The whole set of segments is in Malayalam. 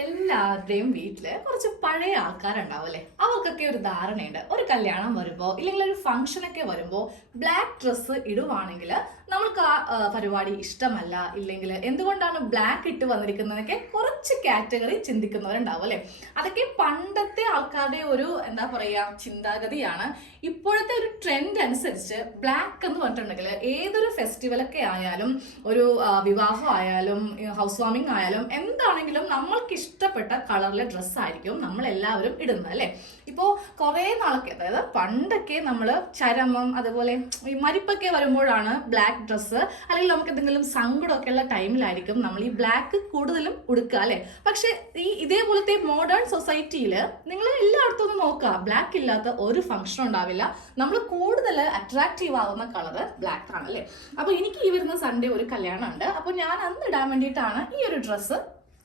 എല്ലാവരുടെയും വീട്ടിൽ കുറച്ച് പഴയ ആൾക്കാരുണ്ടാവും അല്ലെ? അവർക്കൊക്കെ ഒരു ധാരണയുണ്ട്. ഒരു കല്യാണം വരുമ്പോ ഇല്ലെങ്കിൽ ഒരു ഫംഗ്ഷൻ ഒക്കെ വരുമ്പോ ബ്ലാക്ക് ഡ്രസ്സ് ഇടുവാണെങ്കിൽ നമ്മൾക്ക് ആ പരിപാടി ഇഷ്ടമല്ല. ഇല്ലെങ്കിൽ എന്തുകൊണ്ടാണ് ബ്ലാക്ക് ഇട്ട് വന്നിരിക്കുന്നതൊക്കെ കുറച്ച് കാറ്റഗറി ചിന്തിക്കുന്നവരുണ്ടാവും അല്ലെ? അതൊക്കെ പണ്ടത്തെ ആൾക്കാരുടെ ഒരു എന്താ പറയാ ചിന്താഗതിയാണ്. ഇപ്പോഴത്തെ ഒരു ട്രെൻഡ് അനുസരിച്ച് ബ്ലാക്ക് എന്ന് പറഞ്ഞിട്ടുണ്ടെങ്കിൽ ഏതൊരു ഫെസ്റ്റിവലൊക്കെ ആയാലും ഒരു വിവാഹം ആയാലും ഹൗസ് വാമിംഗ് ആയാലും എന്താണെങ്കിലും നമ്മൾക്ക് ഇഷ്ടപ്പെട്ട കളറിലെ ഡ്രസ്സായിരിക്കും നമ്മൾ എല്ലാവരും ഇടുന്നത് അല്ലേ? ഇപ്പോൾ കുറേ നാളൊക്കെ അതായത് പണ്ടൊക്കെ നമ്മൾ ചരമം അതുപോലെ ഈ മരിപ്പൊക്കെ വരുമ്പോഴാണ് ബ്ലാക്ക് ഡ്രസ്സ് അല്ലെങ്കിൽ നമുക്ക് എന്തെങ്കിലും സങ്കടമൊക്കെ ഉള്ള ടൈമിലായിരിക്കും നമ്മൾ ഈ ബ്ലാക്ക് കൂടുതലും ഉടുക്കുക അല്ലേ? പക്ഷേ ഈ ഇതേപോലത്തെ മോഡേൺ സൊസൈറ്റിയിൽ നിങ്ങൾ എല്ലായിടത്തും ഒന്ന് നോക്കുക ബ്ലാക്ക് ഇല്ലാത്ത ഒരു ഫംഗ്ഷൻ ഉണ്ടാവില്ല. നമ്മൾ കൂടുതൽ അട്രാക്റ്റീവ് ആവുന്ന കളർ ബ്ലാക്ക് ആണ് അല്ലേ? അപ്പോൾ എനിക്ക് ഈ വരുന്ന സൺഡേ ഒരു കല്യാണം ഉണ്ട് അപ്പോൾ ഞാൻ അന്ന് ഇടാൻ വേണ്ടിയിട്ടാണ് ഈ ഒരു ഡ്രസ്സ്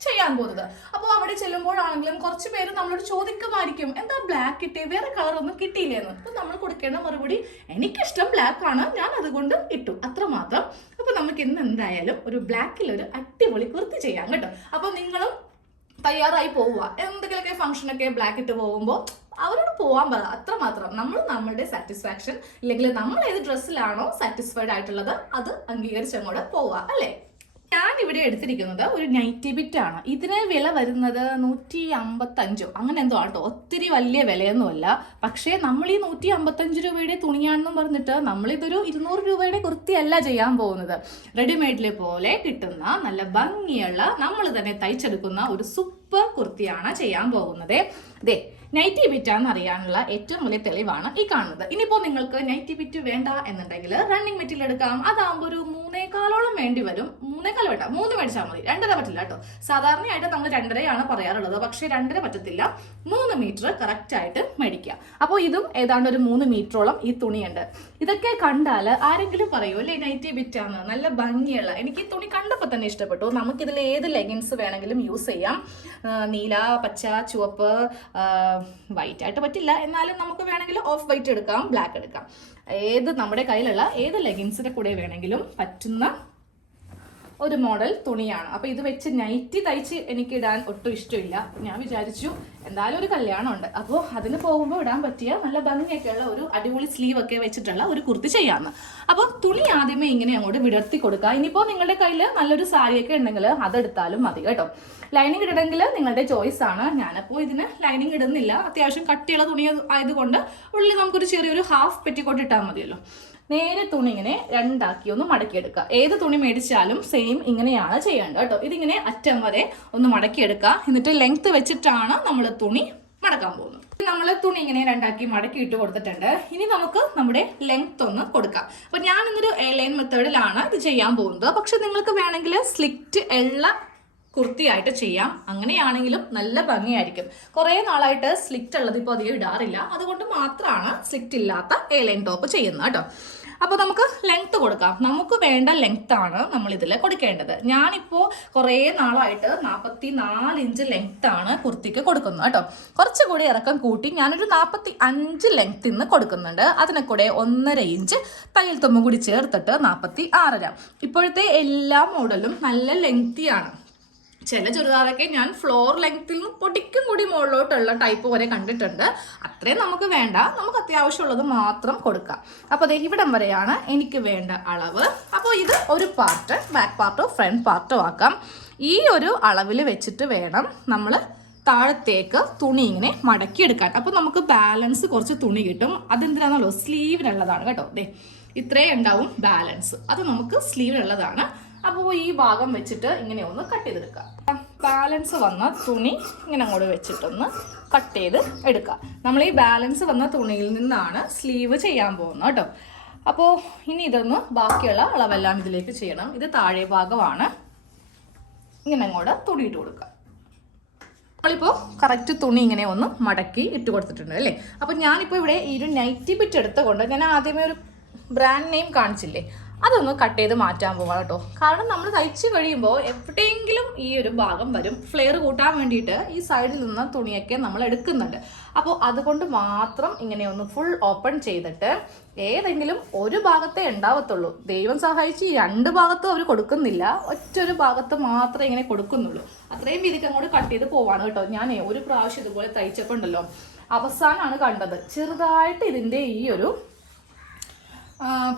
ചെയ്യാൻ പോകുന്നത്. അപ്പോൾ അവിടെ ചെല്ലുമ്പോഴാണെങ്കിലും കുറച്ച് പേര് നമ്മളോട് ചോദിക്കുമായിരിക്കും എന്താ ബ്ലാക്ക് കിട്ടിയ? വേറെ കളർ ഒന്നും കിട്ടിയില്ലെന്ന്. അപ്പം നമ്മൾ കൊടുക്കേണ്ട മറുപടി എനിക്കിഷ്ടം ബ്ലാക്ക് ആണ് ഞാൻ അതുകൊണ്ട് ഇട്ടു. അത്രമാത്രം അപ്പോൾ നമുക്ക് ഇന്ന് എന്തായാലും ഒരു ബ്ലാക്കിൽ ഒരു അടിപൊളി കുർത്തി ചെയ്യാം കേട്ടോ. അപ്പോൾ നിങ്ങളും തയ്യാറായി പോവുക. എന്തെങ്കിലുമൊക്കെ ഫംഗ്ഷനൊക്കെ ബ്ലാക്ക് ഇട്ട് പോകുമ്പോൾ അവരോട് പോകാൻ പറ. അത്രമാത്രം നമ്മൾ നമ്മളുടെ സാറ്റിസ്ഫാക്ഷൻ ഇല്ലെങ്കിൽ നമ്മൾ ഏത് ഡ്രസ്സിലാണോ സാറ്റിസ്ഫൈഡ് ആയിട്ടുള്ളത് അത് അംഗീകരിച്ചങ്ങോട്ട് പോവുക അല്ലേ? ഞാൻ ഇവിടെ എടുത്തിരിക്കുന്നത് ഒരു നൈറ്റി ബിറ്റ് ആണ്. ഇതിന് വില വരുന്നത് നൂറ്റി അമ്പത്തഞ്ചോ അങ്ങനെ എന്തോ ആട്ടോ. ഒത്തിരി വലിയ വിലയൊന്നുമല്ല. പക്ഷേ നമ്മൾ ഈ നൂറ്റി അമ്പത്തഞ്ച് രൂപയുടെ തുണിയാണെന്നും പറഞ്ഞിട്ട് നമ്മളിതൊരു ഇരുന്നൂറ് രൂപയുടെ കുർത്തിയല്ല ചെയ്യാൻ പോകുന്നത്. റെഡിമെയ്ഡിലെ പോലെ കിട്ടുന്ന നല്ല ഭംഗിയുള്ള നമ്മൾ തന്നെ തയ്ച്ചെടുക്കുന്ന ഒരു സൂപ്പർ കുർത്തിയാണ് ചെയ്യാൻ പോകുന്നത്. അതെ നൈറ്റി ബിറ്റാന്ന് അറിയാനുള്ള ഏറ്റവും വലിയ തെളിവാണ് ഈ കാണുന്നത്. ഇനിയിപ്പോൾ നിങ്ങൾക്ക് നൈറ്റി ബിറ്റ് വേണ്ട എന്നുണ്ടെങ്കിൽ റണ്ണിങ് മെറ്റീരിയൽ എടുക്കാം. അതാകുമ്പോൾ ഒരു മൂന്നേകാലോളം വേണ്ടി വരും. മൂന്നേക്കാൾ വേണ്ട മൂന്ന് മേടിച്ചാൽ മതി. രണ്ടര പറ്റില്ല കേട്ടോ. സാധാരണയായിട്ട് നമ്മൾ രണ്ടരയാണ് പറയാറുള്ളത്. പക്ഷേ രണ്ടര പറ്റത്തില്ല. മൂന്ന് മീറ്റർ കറക്റ്റ് ആയിട്ട് മേടിക്കുക. അപ്പോൾ ഇതും ഏതാണ്ട് ഒരു മൂന്ന് മീറ്ററോളം ഈ തുണിയുണ്ട്. ഇതൊക്കെ കണ്ടാൽ ആരെങ്കിലും പറയൂ അല്ലേ നൈറ്റി ബിറ്റാന്ന് നല്ല ഭംഗിയുള്ള. എനിക്ക് ഈ തുണി കണ്ടപ്പോൾ തന്നെ ഇഷ്ടപ്പെട്ടു. നമുക്കിതിൽ ഏത് ലെഗിൻസ് വേണമെങ്കിലും യൂസ് ചെയ്യാം. നീല പച്ച ചുവപ്പ് വൈറ്റ് ആയിട്ട് പറ്റില്ല. എന്നാലും നമുക്ക് വേണമെങ്കിൽ ഓഫ് വൈറ്റ് എടുക്കാം ബ്ലാക്ക് എടുക്കാം. ഏത് നമ്മുടെ കയ്യിലുള്ള ഏത് ലെഗിൻസിന്റെ കൂടെ വേണമെങ്കിലും പറ്റുന്ന ഒരു മോഡൽ തുണിയാണ്. അപ്പൊ ഇത് വെച്ച് നൈറ്റി തയ്ച്ച് എനിക്ക് ഇടാൻ ഒട്ടും ഇഷ്ടമില്ല. ഞാൻ വിചാരിച്ചു എന്തായാലും ഒരു കല്യാണം ഉണ്ട് അപ്പോൾ അതിന് പോകുമ്പോൾ ഇടാൻ പറ്റിയ നല്ല ഭംഗിയൊക്കെ ഉള്ള ഒരു അടിപൊളി സ്ലീവ് ഒക്കെ വെച്ചിട്ടുള്ള ഒരു കുർത്തി ചെയ്യാമെന്ന് അപ്പോൾ തുണി ആദ്യമേ ഇങ്ങനെ അങ്ങോട്ട് വിടർത്തി കൊടുക്കുക. ഇനിയിപ്പോൾ നിങ്ങളുടെ കയ്യിൽ നല്ലൊരു സാരിയൊക്കെ ഉണ്ടെങ്കിൽ അതെടുത്താലും മതി കേട്ടോ. ലൈനിങ് ഇടണമെങ്കിൽ നിങ്ങളുടെ ചോയ്സ് ആണ്. ഞാനപ്പോൾ ഇതിന് ലൈനിങ് ഇടുന്നില്ല. അത്യാവശ്യം കട്ടിയുള്ള തുണി ആയതുകൊണ്ട് ഉള്ളിൽ നമുക്കൊരു ചെറിയൊരു ഹാഫ് പെറ്റിക്കോട്ട് ഇട്ടാൽ മതിയല്ലോ. നേരെ തുണി ഇങ്ങനെ രണ്ടാക്കി ഒന്ന് മടക്കിയെടുക്കുക. ഏത് തുണി മേടിച്ചാലും സെയിം ഇങ്ങനെയാണ് ചെയ്യേണ്ടത് കേട്ടോ. ഇതിങ്ങനെ അറ്റം വരെ ഒന്ന് മടക്കിയെടുക്കുക. എന്നിട്ട് ലെങ്ത് വെച്ചിട്ടാണ് നമ്മൾ തുണി മടക്കാൻ പോകുന്നത്. നമ്മൾ തുണി ഇങ്ങനെ രണ്ടാക്കി മടക്കി ഇട്ട് കൊടുത്തിട്ടുണ്ട്. ഇനി നമുക്ക് നമ്മുടെ ലെങ്ത് ഒന്ന് കൊടുക്കാം. അപ്പൊ ഞാൻ ഇന്നൊരു എ ലൈൻ മെത്തേഡിലാണ് ഇത് ചെയ്യാൻ പോകുന്നത്. പക്ഷെ നിങ്ങൾക്ക് വേണമെങ്കിൽ സ്ലിറ്റ് എള്ള കുർത്തിയായിട്ട് ചെയ്യാം. അങ്ങനെയാണെങ്കിലും നല്ല ഭംഗിയായിരിക്കും. കുറേ നാളായിട്ട് സ്ലിറ്റ് ഉള്ളത് ഇപ്പോൾ അധികം ഇടാറില്ല. അതുകൊണ്ട് മാത്രമാണ് സ്ലിറ്റ് ഇല്ലാത്ത എ ലൈൻ ടോപ്പ് ചെയ്യുന്നത് കേട്ടോ. അപ്പോൾ നമുക്ക് ലെങ്ത് കൊടുക്കാം. നമുക്ക് വേണ്ട ലെങ്ത് ആണ് നമ്മൾ ഇതിൽ കൊടുക്കേണ്ടത്. ഞാനിപ്പോൾ കുറേ നാളായിട്ട് നാൽപ്പത്തി നാല് ഇഞ്ച് ലെങ്ത് ആണ് കുർത്തിക്ക് കൊടുക്കുന്നത് കേട്ടോ. കുറച്ചുകൂടി ഇറക്കം കൂട്ടി ഞാനൊരു നാൽപ്പത്തി അഞ്ച് ലെങ്ത് ഇന്ന് കൊടുക്കുന്നുണ്ട്. അതിനെ കൂടെ ഒന്നര ഇഞ്ച് തയ്യൽ തുമ്പും കൂടി ചേർത്തിട്ട് നാൽപ്പത്തി ആറര ഇപ്പോഴത്തെ എല്ലാ മോഡലും നല്ല ലെങ്തിയാണ് ചില ചുരിദാറൊക്കെ ഞാൻ ഫ്ലോർ ലെങ്ത്തിൽ നിന്ന് പൊടിക്കും കൂടി മുകളിലോട്ടുള്ള ടൈപ്പ് വരെ കണ്ടിട്ടുണ്ട്. അത്രയും നമുക്ക് വേണ്ട. നമുക്ക് അത്യാവശ്യമുള്ളത് മാത്രം കൊടുക്കാം. അപ്പോൾ ദേ ഇവിടം വരെയാണ് എനിക്ക് വേണ്ട അളവ്. അപ്പോൾ ഇത് ഒരു പാർട്ട് ബാക്ക് പാർട്ടോ ഫ്രണ്ട് പാർട്ടോ ആക്കാം. ഈ ഒരു അളവിൽ വെച്ചിട്ട് വേണം നമ്മൾ താഴത്തേക്ക് തുണി ഇങ്ങനെ മടക്കിയെടുക്കാൻ. അപ്പോൾ നമുക്ക് ബാലൻസ് കുറച്ച് തുണി കിട്ടും. അതെന്തിനാണെന്നല്ലോ സ്ലീവിനുള്ളതാണ് കേട്ടോ. അതെ ഇത്രയും ഉണ്ടാവും ബാലൻസ് അത് നമുക്ക് സ്ലീവിനുള്ളതാണ് അപ്പോൾ ഈ ഭാഗം വെച്ചിട്ട് ഇങ്ങനെ ഒന്ന് കട്ട് ചെയ്തെടുക്കുക. ബാലൻസ് വന്ന തുണി ഇങ്ങനെ അങ്ങോട്ട് വെച്ചിട്ടൊന്ന് കട്ട് ചെയ്ത് എടുക്കുക. നമ്മൾ ഈ ബാലൻസ് വന്ന തുണിയിൽ നിന്നാണ് സ്ലീവ് ചെയ്യാൻ പോകുന്നത് കേട്ടോ. അപ്പോൾ ഇനി ഇതൊന്ന് ബാക്കിയുള്ള അളവെല്ലാം ഇതിലേക്ക് ചെയ്യണം. ഇത് താഴെ ഭാഗമാണ്. ഇങ്ങനെ അങ്ങോട്ട് തുണിയിട്ട് കൊടുക്കുക. നമ്മളിപ്പോൾ കറക്റ്റ് തുണി ഇങ്ങനെ ഒന്ന് മടക്കി ഇട്ട് കൊടുത്തിട്ടുണ്ട് അല്ലേ? അപ്പോൾ ഞാനിപ്പോൾ ഇവിടെ ഈ ഒരു നൈറ്റി ബിറ്റ് എടുത്തുകൊണ്ട് ഞാൻ ആദ്യമേ ഒരു ബ്രാൻഡ് നെയിം കാണിച്ചില്ലേ? അതൊന്ന് കട്ട് ചെയ്ത് മാറ്റാൻ പോവാം കേട്ടോ. കാരണം നമ്മൾ തയ്ച്ച് കഴിയുമ്പോൾ എവിടെയെങ്കിലും ഈ ഒരു ഭാഗം വരും. ഫ്ലെയർ കൂട്ടാൻ വേണ്ടിയിട്ട് ഈ സൈഡിൽ നിന്ന് തുണിയൊക്കെ നമ്മൾ എടുക്കുന്നുണ്ട്. അപ്പോൾ അതുകൊണ്ട് മാത്രം ഇങ്ങനെ ഒന്ന് ഫുൾ ഓപ്പൺ ചെയ്തിട്ട് ഏതെങ്കിലും ഒരു ഭാഗത്തേ ഉണ്ടാവത്തുള്ളൂ. ദൈവം സഹായിച്ച് രണ്ട് ഭാഗത്തും അവർ കൊടുക്കുന്നില്ല. ഒറ്റൊരു ഭാഗത്ത് മാത്രമേ ഇങ്ങനെ കൊടുക്കുന്നുള്ളൂ. അത്രയും വീതിക്ക് അങ്ങോട്ട് കട്ട് ചെയ്ത് പോവാണ് കേട്ടോ. ഞാൻ ഒരു പ്രാവശ്യം ഇതുപോലെ തയ്ച്ചപ്പോൾ ഉണ്ടല്ലോ. അവസാനമാണ് കണ്ടത്. ചെറുതായിട്ട് ഇതിന്റെ ഈ ഒരു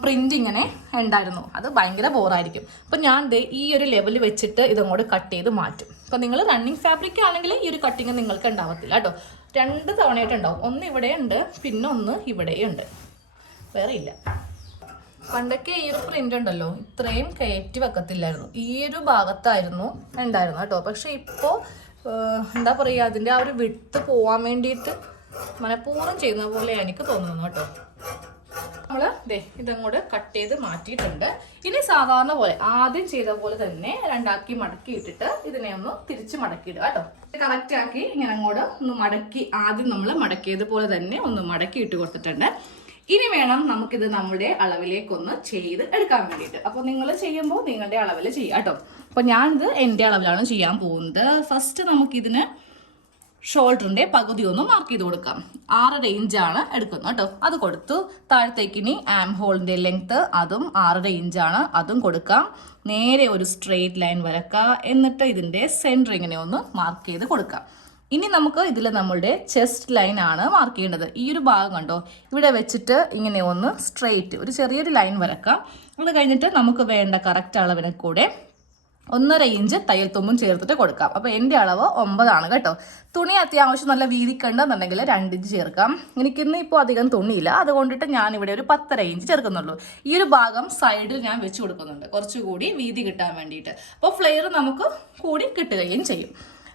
പ്രിന്റ് ഇങ്ങനെ ഉണ്ടായിരുന്നു. അത് ഭയങ്കര ബോറായിരിക്കും. അപ്പം ഞാൻ ഈ ഒരു ലെവൽ വെച്ചിട്ട് ഇതങ്ങോട്ട് കട്ട് ചെയ്ത് മാറ്റും. അപ്പം നിങ്ങൾ റണ്ണിങ് ഫാബ്രിക് ആണെങ്കിൽ ഈ ഒരു കട്ടിങ് നിങ്ങൾക്ക് ഉണ്ടാവത്തില്ല കേട്ടോ. രണ്ട് തവണയായിട്ട് ഉണ്ടാവും. ഒന്ന് ഇവിടെ ഉണ്ട് പിന്നെ ഒന്ന് ഇവിടെയുണ്ട് വേറെ ഇല്ല. പണ്ടൊക്കെ ഈ ഒരു പ്രിന്റ് ഉണ്ടല്ലോ ഇത്രയും കയറ്റി വെക്കത്തില്ലായിരുന്നു. ഈ ഒരു ഭാഗത്തായിരുന്നു ഉണ്ടായിരുന്നു കേട്ടോ. പക്ഷെ ഇപ്പോൾ എന്താ പറയുക അതിന്റെ ആ ഒരു വിട്ട് പോവാൻ വേണ്ടിയിട്ട് മനഃപൂർവം ചെയ്യുന്ന പോലെ എനിക്ക് തോന്നുന്നു കേട്ടോ. ദേ ഇതങ്ങോട്ട് കട്ട് ചെയ്ത് മാറ്റിയിട്ടുണ്ട്. ഇനി സാധാരണ പോലെ ആദ്യം ചെയ്ത പോലെ തന്നെ രണ്ടാക്കി മടക്കി ഇട്ടിട്ട് ഇതിനെ ഒന്ന് തിരിച്ച് മടക്കിയിടുക കേട്ടോ. കറക്റ്റ് ആക്കി ഇങ്ങനെ അങ്ങോട്ട് ഒന്ന് മടക്കി ആദ്യം നമ്മൾ മടക്കിയതുപോലെ തന്നെ ഒന്ന് മടക്കി ഇട്ട് കൊടുത്തിട്ടുണ്ട്. ഇനി വേണം നമുക്കിത് നമ്മുടെ അളവിലേക്കൊന്ന് ചെയ്ത് എടുക്കാൻ വേണ്ടിയിട്ട്. അപ്പോൾ നിങ്ങൾ ചെയ്യുമ്പോൾ നിങ്ങളുടെ അളവിൽ ചെയ്യാം കേട്ടോ. അപ്പോൾ ഞാനിത് എന്റെ അളവിലാണ് ചെയ്യാൻ പോകുന്നത്. ഫസ്റ്റ് നമുക്കിതിന് ഷോൾഡറിന്റെ പകുതി ഒന്ന് മാർക്ക് ചെയ്ത് കൊടുക്കാം. ആറ് റേഞ്ചാണ് എടുക്കുന്നത് കേട്ടോ. അത് കൊടുത്തു. താഴത്തേക്ക് ഇനി ആം ഹോളിന്റെ ലെങ്ത്ത് അതും ആറ് റേഞ്ചാണ് അതും കൊടുക്കാം. നേരെ ഒരു സ്ട്രെയിറ്റ് ലൈൻ വരക്കുക എന്നിട്ട് ഇതിന്റെ സെന്റർ ഒന്ന് മാർക്ക് ചെയ്ത് കൊടുക്കാം. ഇനി നമുക്ക് ഇതിൽ നമ്മളുടെ ചെസ്റ്റ് ലൈൻ ആണ് മാർക്ക് ചെയ്യേണ്ടത്. ഈ ഒരു ഭാഗം കണ്ടോ? ഇവിടെ വെച്ചിട്ട് ഇങ്ങനെ ഒന്ന് സ്ട്രെയിറ്റ് ഒരു ചെറിയൊരു ലൈൻ വരക്കാം. അത് കഴിഞ്ഞിട്ട് നമുക്ക് വേണ്ട കറക്റ്റ് അളവിനെ കൂടെ ഒന്നര ഇഞ്ച് തയ്യൽ തുമ്പും ചേർത്തിട്ട് കൊടുക്കാം. അപ്പോൾ എന്റെ അളവ് ഒമ്പതാണ് കേട്ടോ. തുണി അത്യാവശ്യം നല്ല വീതിക്കണ്ടെന്നുണ്ടെങ്കിൽ രണ്ട് ഇഞ്ച് ചേർക്കാം. എനിക്കിന്ന് ഇപ്പോൾ അധികം തുണിയില്ല. അതുകൊണ്ടിട്ട് ഞാൻ ഇവിടെ ഒരു പത്തര ഇഞ്ച് ചേർക്കുന്നുള്ളൂ. ഈ ഒരു ഭാഗം സൈഡിൽ ഞാൻ വെച്ച് കൊടുക്കുന്നുണ്ട്. കുറച്ചുകൂടി വീതി കിട്ടാൻ വേണ്ടിയിട്ട്. അപ്പോൾ ഫ്ലെയർ നമുക്ക് കൂടി കിട്ടുകയും ചെയ്യും.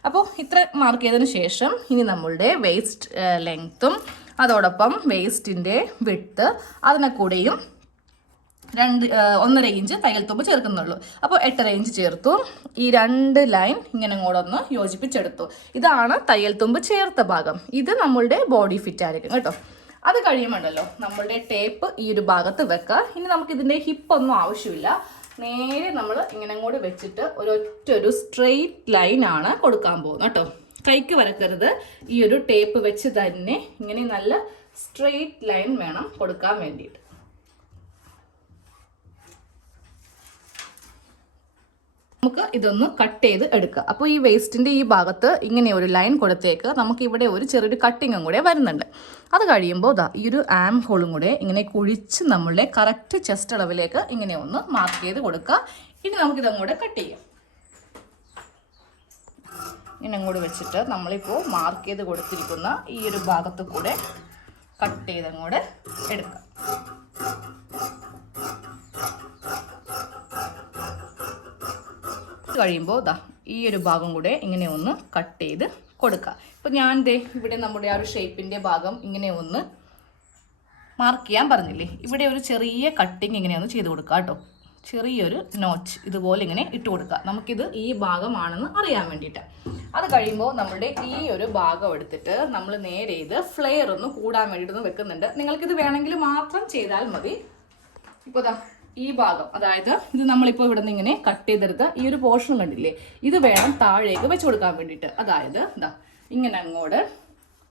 അപ്പോൾ ഇത്ര മാർക്ക് ചെയ്തതിന് ശേഷം ഇനി നമ്മളുടെ വേസ്റ്റ് ലെങ്ത്തും അതോടൊപ്പം വേസ്റ്റിന്റെ വിട്ട് അതിനെ കൂടെയും രണ്ട് ഒന്നര ഇഞ്ച് തയ്യൽ തുമ്പ് ചേർക്കുന്നുള്ളൂ. അപ്പോൾ എട്ടര ഇഞ്ച് ചേർത്തു. ഈ രണ്ട് ലൈൻ ഇങ്ങനെ ഒന്ന് യോജിപ്പിച്ചെടുത്തു. ഇതാണ് തയ്യൽ തുമ്പ് ചേർത്ത ഭാഗം. ഇത് നമ്മളുടെ ബോഡി ഫിറ്റ് ആയിരിക്കും കേട്ടോ. അത് കഴിയുമുണ്ടല്ലോ നമ്മളുടെ ടേപ്പ് ഈ ഒരു ഭാഗത്ത് വെക്കുക. ഇനി നമുക്ക് ഇതിന്റെ ഹിപ്പൊന്നും ആവശ്യമില്ല. നേരെ നമ്മൾ ഇങ്ങനെ അങ്ങോട്ട് വെച്ചിട്ട് ഒരൊറ്റ ഒരു സ്ട്രെയിറ്റ് ലൈൻ ആണ് കൊടുക്കാൻ പോകുന്നത് കേട്ടോ. കൈക്ക് വരക്കരുത്. ഈ ഒരു ടേപ്പ് വെച്ച് തന്നെ ഇങ്ങനെ നല്ല സ്ട്രെയിറ്റ് ലൈൻ വേണം കൊടുക്കാൻ വേണ്ടിയിട്ട്. നമുക്ക് ഇതൊന്ന് കട്ട് ചെയ്ത് എടുക്കുക. അപ്പോൾ ഈ വേസ്റ്റിന്റെ ഈ ഭാഗത്ത് ഇങ്ങനെ ഒരു ലൈൻ കൊടുത്തേക്ക് നമുക്ക് ഇവിടെ ഒരു ചെറിയൊരു കട്ടിങ്ങും കൂടെ വരുന്നുണ്ട്. അത് കഴിയുമ്പോൾ ഇതാ ഈ ഒരു ആം ഹോളും കൂടെ ഇങ്ങനെ കുഴിച്ച് നമ്മളുടെ കറക്റ്റ് ചെസ്റ്റ് അളവിലേക്ക് ഇങ്ങനെ ഒന്ന് മാർക്ക് ചെയ്ത് കൊടുക്കുക. ഇനി നമുക്കിതങ്ങോട്ട് കട്ട് ചെയ്യാം. ഇങ്ങനെ അങ്ങോട്ട് വെച്ചിട്ട് നമ്മളിപ്പോൾ മാർക്ക് ചെയ്ത് കൊടുത്തിരിക്കുന്ന ഈ ഒരു ഭാഗത്ത് കൂടെ കട്ട് ചെയ്തങ്ങോട്ട് എടുക്കാം. ഇത് കഴിയുമ്പോൾ ദാ ഈ ഒരു ഭാഗം കൂടെ ഇങ്ങനെ ഒന്ന് കട്ട് ചെയ്ത് കൊടുക്കുക ഇപ്പം ഞാൻ ദേ ഇവിടെ നമ്മുടെ ആ ഒരു ഷേപ്പിന്റെ ഭാഗം ഇങ്ങനെ ഒന്ന് മാർക്ക് ചെയ്യാൻ പറഞ്ഞില്ലേ? ഇവിടെ ഒരു ചെറിയ കട്ടിങ് ഇങ്ങനെ ഒന്ന് ചെയ്ത് കൊടുക്കുക കേട്ടോ. ചെറിയൊരു നോച്ച് ഇതുപോലെ ഇങ്ങനെ ഇട്ട് കൊടുക്കുക നമുക്കിത് ഈ ഭാഗമാണെന്ന് അറിയാൻ വേണ്ടിയിട്ട്. അത് കഴിയുമ്പോൾ നമ്മുടെ ഈ ഒരു ഭാഗം എടുത്തിട്ട് നമ്മൾ നേരെ ഇത് ഫ്ലെയർ ഒന്ന് കൂടാൻ വേണ്ടിയിട്ടൊന്ന് വെക്കുന്നുണ്ട്. നിങ്ങൾക്കിത് വേണമെങ്കിൽ മാത്രം ചെയ്താൽ മതി. ഇപ്പോൾ ഈ ഭാഗം. അതായത് ഇത് നമ്മളിപ്പോൾ ഇവിടെ നിന്ന് ഇങ്ങനെ കട്ട് ചെയ്തെടുത്ത് ഈ ഒരു പോർഷൻ കണ്ടില്ലേ? ഇത് വേണം താഴേക്ക് വെച്ച് കൊടുക്കാൻ വേണ്ടിയിട്ട്. അതായത് എന്താ ഇങ്ങനെ അങ്ങോട്ട്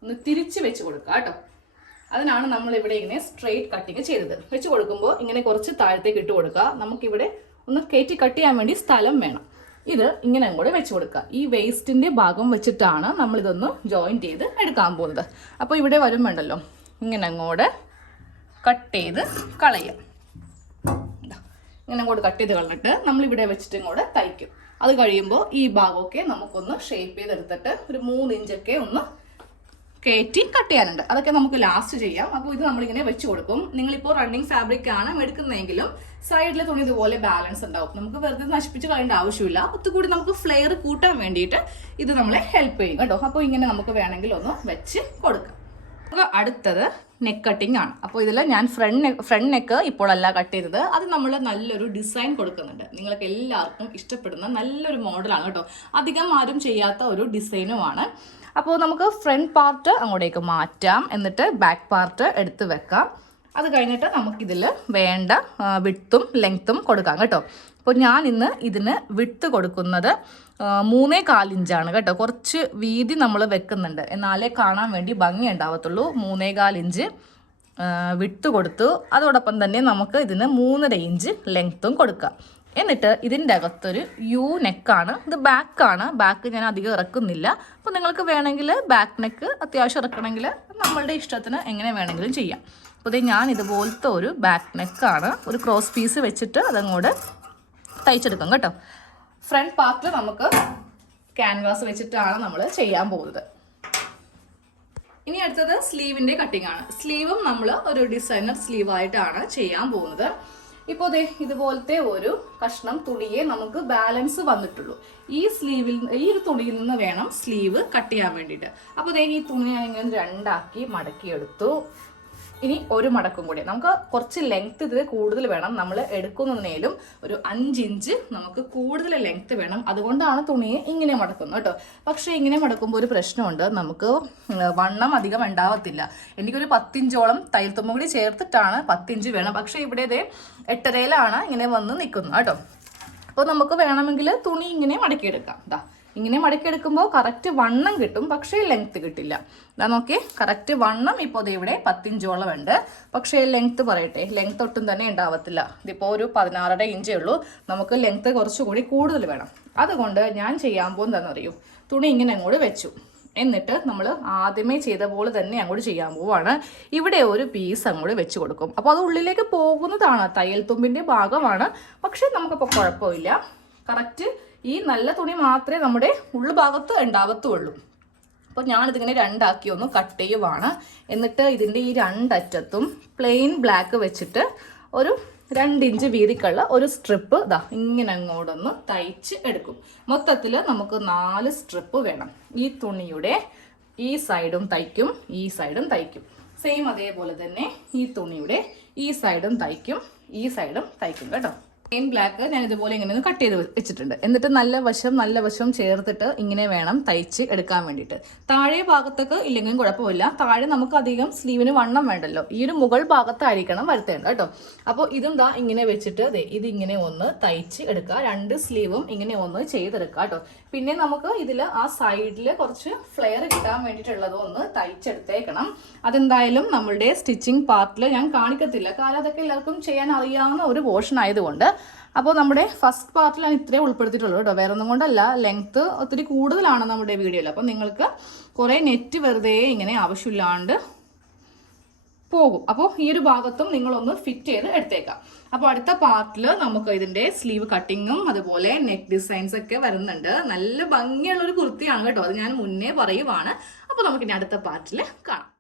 ഒന്ന് തിരിച്ച് വെച്ച് കൊടുക്കുക കേട്ടോ അതിനാണ് നമ്മൾ ഇവിടെ ഇങ്ങനെ സ്ട്രെയിറ്റ് കട്ടിങ് ചെയ്തത്. വെച്ച് കൊടുക്കുമ്പോൾ ഇങ്ങനെ കുറച്ച് താഴത്തേക്ക് ഇട്ട് കൊടുക്കുക നമുക്കിവിടെ ഒന്ന് കയറ്റി കട്ട് ചെയ്യാൻ വേണ്ടി സ്ഥലം വേണം. ഇത് ഇങ്ങനെ അങ്ങോട്ട് വെച്ച് കൊടുക്കുക ഈ വേസ്റ്റിന്റെ ഭാഗം വെച്ചിട്ടാണ് നമ്മൾ ഇതൊന്ന് ജോയിൻ ചെയ്ത് എടുക്കാൻ പോകുന്നത്. അപ്പോൾ ഇവിടെ വരുമ്പോണ്ടല്ലോ ഇങ്ങനെ അങ്ങോട്ട് കട്ട് ചെയ്ത് കളയാം. ഇതാ. ഇങ്ങനെ അങ്ങോട്ട് കട്ട് ചെയ്ത് കളഞ്ഞിട്ട് നമ്മൾ ഇവിടെ വെച്ചിട്ട് ഇങ്ങോട്ട് തയ്ക്കും. അത് കഴിയുമ്പോൾ ഈ ഭാഗമൊക്കെ നമുക്കൊന്ന് ഷേപ്പ് ചെയ്തെടുത്തിട്ട് ഒരു മൂന്ന് ഇഞ്ചൊക്കെ ഒന്ന് കയറ്റി കട്ട് ചെയ്യാനുണ്ട്. അതൊക്കെ നമുക്ക് ലാസ്റ്റ് ചെയ്യാം. അപ്പോൾ ഇത് നമ്മളിങ്ങനെ വെച്ച് കൊടുക്കും. നിങ്ങളിപ്പോൾ റണ്ണിങ് ഫാബ്രിക് ആണ് എടുക്കുന്നതെങ്കിലും സൈഡിൽ തുണി ഇതുപോലെ ബാലൻസ് ഉണ്ടാവും. നമുക്ക് വെറുതെ നശിപ്പിച്ച് കളയേണ്ട ആവശ്യമില്ല. ഒത്തുകൂടി നമുക്ക് ഫ്ലെയർ കൂട്ടാൻ വേണ്ടിയിട്ട് ഇത് നമ്മളെ ഹെൽപ്പ് ചെയ്യും. കേട്ടോ? അപ്പോൾ ഇങ്ങനെ നമുക്ക് വേണമെങ്കിൽ ഒന്ന് വെച്ച് കൊടുക്കാം. നമുക്ക് അടുത്തത് നെക്ക് കട്ടിംഗ് ആണ്. അപ്പോൾ ഇതിൽ ഞാൻ ഫ്രണ്ട് നെക്ക് ഫ്രണ്ട് നെക്ക് ഇപ്പോഴല്ല കട്ട് ചെയ്തത്. അത് നമ്മൾ നല്ലൊരു ഡിസൈൻ കൊടുക്കുന്നുണ്ട്. നിങ്ങൾക്ക് എല്ലാവർക്കും ഇഷ്ടപ്പെടുന്ന നല്ലൊരു മോഡലാണ് കേട്ടോ. അധികം ആരും ചെയ്യാത്ത ഒരു ഡിസൈനുമാണ് അപ്പോൾ നമുക്ക് ഫ്രണ്ട് പാർട്ട് അങ്ങോട്ടേക്ക് മാറ്റാം. എന്നിട്ട് ബാക്ക് പാർട്ട് എടുത്ത് വെക്കാം. അത് കഴിഞ്ഞിട്ട് നമുക്കിതിൽ വേണ്ട വിട്ടും ലെങ്ത്തും കൊടുക്കാം കേട്ടോ. അപ്പോൾ ഞാൻ ഇന്ന് ഇതിന് വിട്ട് കൊടുക്കുന്നത് മൂന്നേ കാലിഞ്ചാണ് കേട്ടോ. കുറച്ച് വീതി നമ്മൾ വെക്കുന്നുണ്ട്. എന്നാലേ കാണാൻ വേണ്ടി ഭംഗി ഉണ്ടാവത്തുള്ളൂ. മൂന്നേ കാലിഞ്ച് വിട്ട് കൊടുത്തു. അതോടൊപ്പം തന്നെ നമുക്ക് ഇതിന് മൂന്നര ഇഞ്ച് ലെങ്ത്തും കൊടുക്കാം. എന്നിട്ട് ഇതിന്റെ അകത്തൊരു യു നെക്കാണ് ഇത് ബാക്കാണ് ബാക്ക് ഞാൻ അധികം ഇറക്കുന്നില്ല. അപ്പോൾ നിങ്ങൾക്ക് വേണമെങ്കിൽ ബാക്ക് നെക്ക് അത്യാവശ്യം ഇറക്കണമെങ്കിൽ നമ്മളുടെ ഇഷ്ടത്തിന് എങ്ങനെ വേണമെങ്കിലും ചെയ്യാം. അപ്പോൾ ഇത് ഞാൻ ഇതുപോലത്തെ ഒരു ബാക്ക് നെക്കാണ് ഒരു ക്രോസ് പീസ് വെച്ചിട്ട് അതങ്ങോട്ട് തയ്ച്ചെടുക്കും കേട്ടോ. ഫ്രണ്ട് പാർട്ടിൽ നമുക്ക് ക്യാൻവാസ് വെച്ചിട്ടാണ് നമ്മൾ ചെയ്യാൻ പോകുന്നത്. ഇനി അടുത്തത് സ്ലീവിന്റെ കട്ടിംഗ് ആണ്. സ്ലീവും നമ്മൾ ഒരു ഡിസൈനർ സ്ലീവായിട്ടാണ് ചെയ്യാൻ പോകുന്നത്. ഇപ്പോൾ ദേ ഇതുപോലത്തെ ഒരു കഷ്ണം തുണിയെ നമുക്ക് ബാലൻസ് വന്നിട്ടുള്ളൂ. ഈ സ്ലീവിൽ ഈ ഒരു തുണിയിൽ നിന്ന് വേണം സ്ലീവ് കട്ട് ചെയ്യാൻ വേണ്ടിയിട്ട്. അപ്പോൾ ദേ ഈ തുണി ഞാൻ ഇങ്ങനെ രണ്ടാക്കി മടക്കിയെടുത്തു. ഇനി ഒരു മടക്കും കൂടി. നമുക്ക് കുറച്ച് ലെങ്ത് ഇത് കൂടുതൽ വേണം നമ്മൾ എടുക്കുന്നതിനേലും. ഒരു അഞ്ച് ഇഞ്ച് നമുക്ക് കൂടുതൽ ലെങ്ത് വേണം. അതുകൊണ്ടാണ് തുണിയെ ഇങ്ങനെ മടക്കുന്നത് കേട്ടോ. പക്ഷേ ഇങ്ങനെ മടക്കുമ്പോൾ ഒരു പ്രശ്നമുണ്ട്. നമുക്ക് വണ്ണം അധികം ഉണ്ടാവത്തില്ല. എനിക്കൊരു പത്തിഞ്ചോളം തയ്യൽത്തുമ്പും കൂടി ചേർത്തിട്ടാണ് പത്തിഞ്ച് വേണം. പക്ഷേ ഇവിടെ ഇതേ എട്ടരയിലാണ് ഇങ്ങനെ വന്ന് നിൽക്കുന്നത് കേട്ടോ. അപ്പോൾ നമുക്ക് വേണമെങ്കിൽ തുണി ഇങ്ങനെ മടക്കിയെടുക്കാം. ദാ ഇങ്ങനെ മടക്കിയെടുക്കുമ്പോൾ കറക്റ്റ് വണ്ണം കിട്ടും പക്ഷേ ലെങ്ത് കിട്ടില്ല. ഇതാ നോക്കിയേ കറക്റ്റ് വണ്ണം ഇപ്പോൾ ദേ ഇവിടെ പത്തിഞ്ചോളം ഉണ്ട്. പക്ഷേ ലെങ്ത് പറയട്ടെ ലെങ്ത് ഒട്ടും തന്നെ ഉണ്ടാവത്തില്ല. ഇതിപ്പോൾ ഒരു പതിനാറര ഇഞ്ചേ ഉള്ളൂ. നമുക്ക് ലെങ്ത് കുറച്ചുകൂടി കൂടുതൽ വേണം. അതുകൊണ്ട് ഞാൻ ചെയ്യാൻ പോകുന്നതെന്ന് അറിയൂ തുണി ഇങ്ങനെ അങ്ങോട്ട് വെച്ചു. എന്നിട്ട് നമ്മൾ ആദ്യമേ ചെയ്ത പോലെ തന്നെ അങ്ങോട്ട് ചെയ്യാൻ പോവാണ്. ഇവിടെ ഒരു പീസ് അങ്ങോട്ട് വെച്ച് കൊടുക്കും. അപ്പോൾ അത് ഉള്ളിലേക്ക് പോകുന്നതാണ് തയ്യൽ തുമ്പിന്റെ ഭാഗമാണ്. പക്ഷേ നമുക്കിപ്പോൾ കുഴപ്പമില്ല. കറക്റ്റ് ഈ നല്ല തുണി മാത്രമേ നമ്മുടെ ഉള്ളുഭാഗത്ത് ഉണ്ടാവത്തുള്ളൂ. അപ്പോൾ ഞാനിതിങ്ങനെ രണ്ടാക്കി ഒന്ന് കട്ട് ചെയ്യുവാണ്. എന്നിട്ട് ഇതിന്റെ ഈ രണ്ടറ്റത്തും പ്ലെയിൻ ബ്ലാക്ക് വെച്ചിട്ട് ഒരു രണ്ട് ഇഞ്ച് വീതിക്കുള്ള ഒരു സ്ട്രിപ്പ് ഇതാ ഇങ്ങനെ അങ്ങോട്ടൊന്ന് തയ്ച്ച് എടുക്കും. മൊത്തത്തിൽ നമുക്ക് നാല് സ്ട്രിപ്പ് വേണം. ഈ തുണിയുടെ ഈ സൈഡും തയ്ക്കും ഈ സൈഡും തയ്ക്കും. സെയിം അതേപോലെ തന്നെ ഈ തുണിയുടെ ഈ സൈഡും തയ്ക്കും ഈ സൈഡും തയ്ക്കും കേട്ടോ. പ്ലെയിൻ ബ്ലാക്ക് ഞാൻ ഇതുപോലെ ഇങ്ങനെ ഒന്ന് കട്ട് ചെയ്ത് വെച്ചിട്ടുണ്ട്. എന്നിട്ട് നല്ല വശം നല്ല വശം ചേർത്തിട്ട് ഇങ്ങനെ വേണം തയ്ച്ച് എടുക്കാൻ വേണ്ടിയിട്ട്. താഴെ ഭാഗത്തൊക്കെ ഇല്ലെങ്കിലും കുഴപ്പമില്ല. താഴെ നമുക്ക് അധികം സ്ലീവിന് വണ്ണം വേണ്ടല്ലോ. ഈ ഒരു മുകൾ ഭാഗത്തായിരിക്കണം വരുത്തേണ്ടത് കേട്ടോ. അപ്പോൾ ഇതും ദാ ഇങ്ങനെ വെച്ചിട്ട് അതെ ഇതിങ്ങനെ ഒന്ന് തയ്ച്ച് എടുക്കുക. രണ്ട് സ്ലീവും ഇങ്ങനെ ഒന്ന് ചെയ്തെടുക്കുക കേട്ടോ. പിന്നെ നമുക്ക് ഇതിൽ ആ സൈഡിൽ കുറച്ച് ഫ്ലെയർ കിട്ടാൻ വേണ്ടിയിട്ടുള്ളത് ഒന്ന് തയ്ച്ചെടുത്തേക്കണം. അതെന്തായാലും നമ്മളുടെ സ്റ്റിച്ചിങ് പാർട്ടിൽ ഞാൻ കാണിക്കത്തില്ല. കാരണം അതൊക്കെ എല്ലാവർക്കും ചെയ്യാൻ അറിയാവുന്ന ഒരു പോർഷൻ ആയതുകൊണ്ട് അപ്പോൾ നമ്മുടെ ഫസ്റ്റ് പാർട്ടിലാണ് ഞാൻ ഇത്രേ ഉൾപ്പെടുത്തിയിട്ടുള്ളൂ കേട്ടോ. വേറെ ഒന്നും കൊണ്ടല്ല. ലെങ്ത്ത് ഒത്തിരി കൂടുതലാണ് നമ്മുടെ വീഡിയോയിൽ അപ്പോൾ നിങ്ങൾക്ക് കുറേ നെറ്റ് വെറുതെ ഇങ്ങനെ ആവശ്യമില്ലാണ്ട് പോകും. അപ്പോൾ ഈ ഒരു ഭാഗത്തും നിങ്ങളൊന്ന് ഫിറ്റ് ചെയ്ത് എടുത്തേക്കാം. അപ്പോൾ അടുത്ത പാർട്ടിൽ നമുക്ക് ഇതിന്റെ സ്ലീവ് കട്ടിങ്ങും അതുപോലെ നെക്ക് ഡിസൈൻസ് ഒക്കെ വരുന്നുണ്ട്. നല്ല ഭംഗിയുള്ള ഒരു കുർത്തിയാണ് കേട്ടോ. അത് ഞാൻ മുന്നേ പറയുവാണ്. അപ്പോൾ നമുക്കിനി അടുത്ത പാർട്ടിൽ കാണാം.